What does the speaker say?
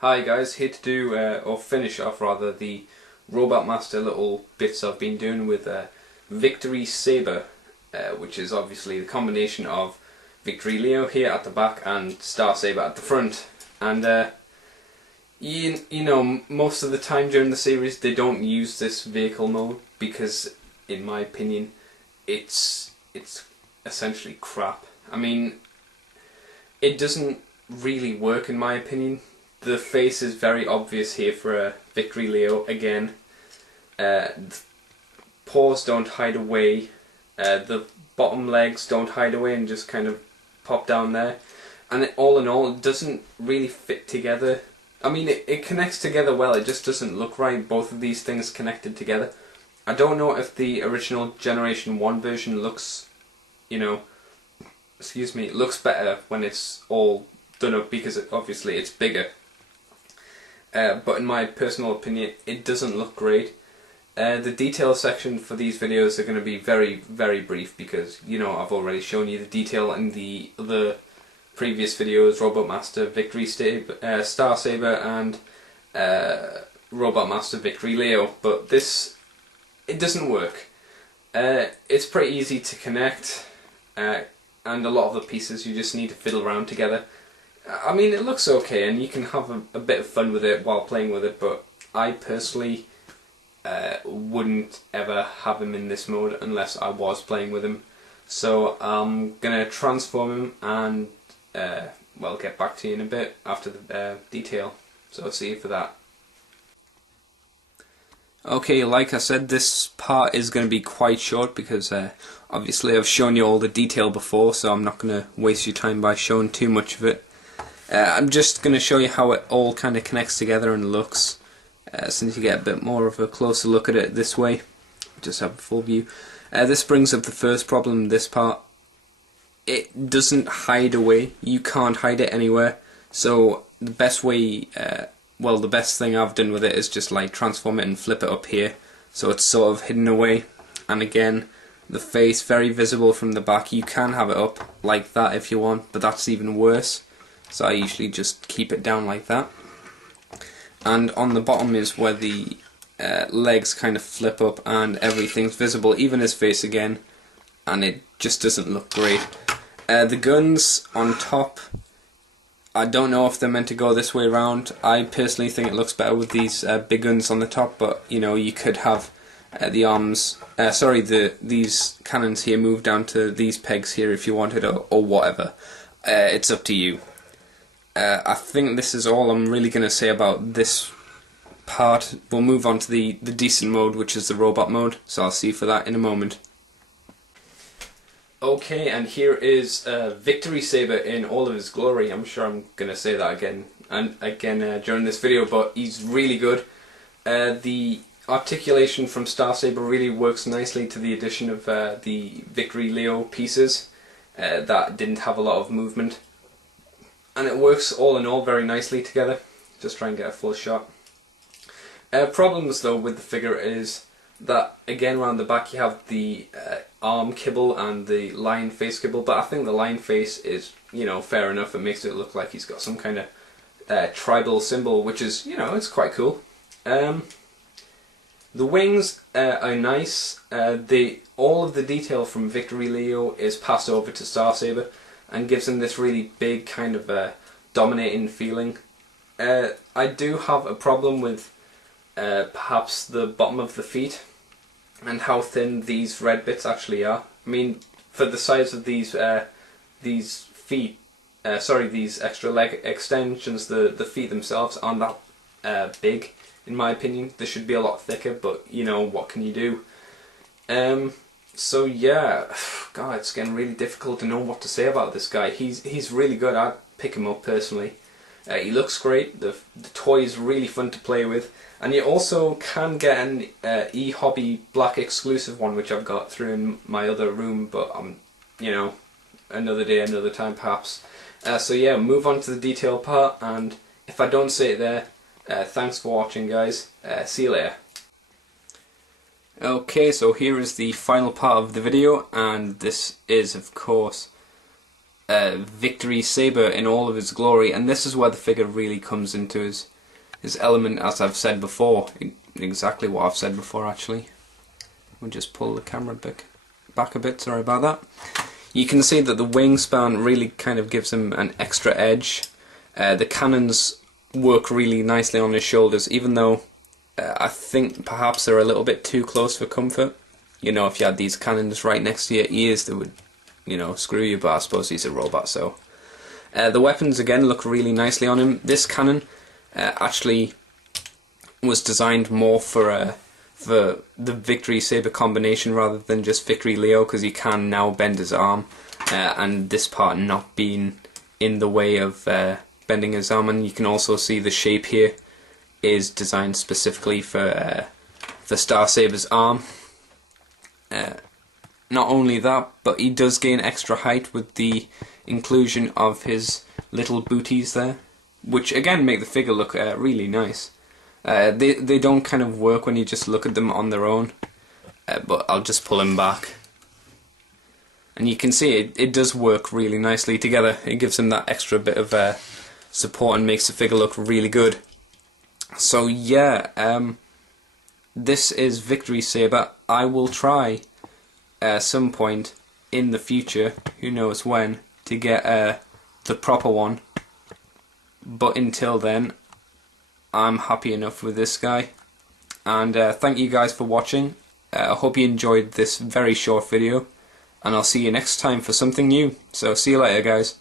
Hi guys, here to do, or finish off rather, the Robot Master little bits I've been doing with Victory Saber, which is obviously the combination of Victory Leo here at the back and Star Saber at the front. And you know, most of the time during the series they don't use this vehicle mode because, in my opinion, it's essentially crap. I mean, it doesn't really work in my opinion. The face is very obvious here for a Victory Leo again. The paws don't hide away. The bottom legs don't hide away and just kind of pop down there. And all in all, it doesn't really fit together. I mean, it connects together well, it just doesn't look right, both of these things connected together. I don't know if the original Generation 1 version looks, you know, it looks better when it's all done up because obviously it's bigger. But in my personal opinion, it doesn't look great. The detail section for these videos are going to be very, very brief because, you know, I've already shown you the detail in the other previous videos, Robot Master Victory Saber, Star Saber and Robot Master Victory Leo, but this, it doesn't work. It's pretty easy to connect, and a lot of the pieces you just need to fiddle around together. I mean, it looks okay and you can have a bit of fun with it while playing with it, but I personally wouldn't ever have him in this mode unless I was playing with him. So I'm going to transform him and well, get back to you in a bit after the detail. So I'll see you for that. Okay, like I said, this part is going to be quite short because obviously I've shown you all the detail before, so I'm not going to waste your time by showing too much of it. I'm just going to show you how it all kind of connects together and looks, since you get a bit more of a closer look at it this way. Just have a full view. This brings up the first problem, this part. It doesn't hide away. You can't hide it anywhere. So the best way, well, the best thing I've done with it is just like transform it and flip it up here. So it's sort of hidden away. And again, the face very visible from the back. You can have it up like that if you want, but that's even worse. So I usually just keep it down like that. And on the bottom is where the legs kind of flip up and everything's visible, even his face again, and it just doesn't look great. The guns on top, I don't know if they're meant to go this way around. I personally think it looks better with these big guns on the top, but you know, you could have the arms, these cannons here move down to these pegs here if you wanted, or whatever. It's up to you. I think this is all I'm really going to say about this part. We'll move on to the decent mode, which is the robot mode, so I'll see you for that in a moment. Okay, and here is Victory Saber in all of his glory. I'm sure I'm going to say that again and again during this video, but he's really good. The articulation from Star Saber really works nicely to the addition of the Victory Leo pieces that didn't have a lot of movement. And it works all in all very nicely together. Just try and get a full shot. Problems though with the figure is that again around the back you have the arm kibble and the lion face kibble, but I think the lion face is, you know, fair enough. It makes it look like he's got some kind of tribal symbol, which is, you know, it's quite cool. The wings are nice. All of the detail from Victory Leo is passed over to Star Saber and gives him this really big kind of dominating feeling. I do have a problem with perhaps the bottom of the feet and how thin these red bits actually are. I mean, for the size of these feet, these extra leg extensions, the feet themselves aren't that big in my opinion. They should be a lot thicker, but you know, what can you do? So yeah, God, it's getting really difficult to know what to say about this guy. He's really good. I'd pick him up personally. He looks great. The toy is really fun to play with, and you also can get an eHobby Black exclusive one, which I've got through in my other room. But you know, another day, another time, perhaps. So yeah, move on to the detail part, and if I don't say it there, thanks for watching, guys. See you later. Okay, so here is the final part of the video, and this is of course Victory Saber in all of his glory, and this is where the figure really comes into his element, as I've said before. Exactly what I've said before, actually. We'll just pull the camera back a bit, sorry about that. You can see that the wingspan really kind of gives him an extra edge. The cannons work really nicely on his shoulders, even though I think perhaps they're a little bit too close for comfort. You know, if you had these cannons right next to your ears, they would, you know, screw you, but I suppose he's a robot, so. The weapons, again, look really nicely on him. This cannon actually was designed more for the Victory Saber combination rather than just Victory Leo, because he can now bend his arm, and this part not being in the way of bending his arm. And you can also see the shape here is designed specifically for Star Saber's arm. Not only that, but he does gain extra height with the inclusion of his little booties there, which again make the figure look really nice. They don't kind of work when you just look at them on their own, but I'll just pull him back. And you can see it does work really nicely together. It gives him that extra bit of support and makes the figure look really good. So yeah, this is Victory Saber. I will try at some point in the future, who knows when, to get the proper one. But until then, I'm happy enough with this guy. And thank you guys for watching. I hope you enjoyed this very short video, and I'll see you next time for something new. So see you later, guys.